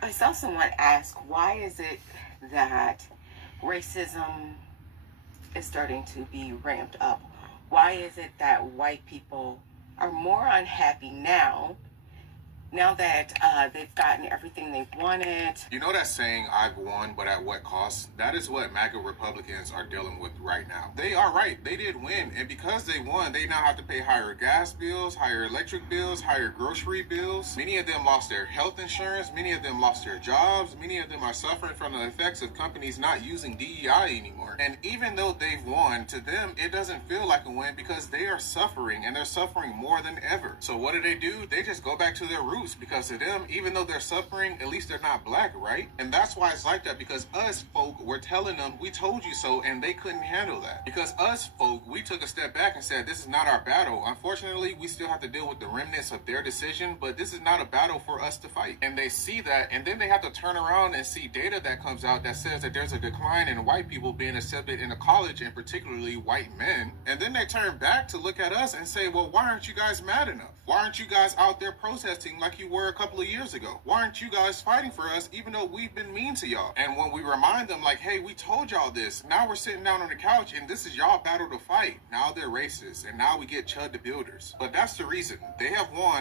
I saw someone ask, why is it that racism is starting to be ramped up? Why is it that white people are more unhappy now that they've gotten everything they've wanted? You know that saying, I've won, but at what cost? That is what MAGA Republicans are dealing with right now. They are right. They did win. And because they won, they now have to pay higher gas bills, higher electric bills, higher grocery bills. Many of them lost their health insurance. Many of them lost their jobs. Many of them are suffering from the effects of companies not using DEI anymore. And even though they've won, to them, it doesn't feel like a win because they are suffering, and they're suffering more than ever. So what do? They just go back to their roots, because to them, even though they're suffering, at least they're not black, right? And that's why it's like that, because us folk were telling them, we told you so, and they couldn't handle that. Because us folk, we took a step back and said, this is not our battle. Unfortunately, we still have to deal with the remnants of their decision, but this is not a battle for us to fight. And they see that, and then they have to turn around and see data that comes out that says that there's a decline in white people being accepted in a college, and particularly white men. And then they turn back to look at us and say, well, why aren't you guys mad enough? Why aren't you guys out there protesting like you were a couple of years ago? Why aren't you guys fighting for us even though we've been mean to y'all? And when we remind them like, hey, we told y'all this, now we're sitting down on the couch and this is y'all battle to fight. Now they're racist, and now we get Chud the Builders. But that's the reason. They have won.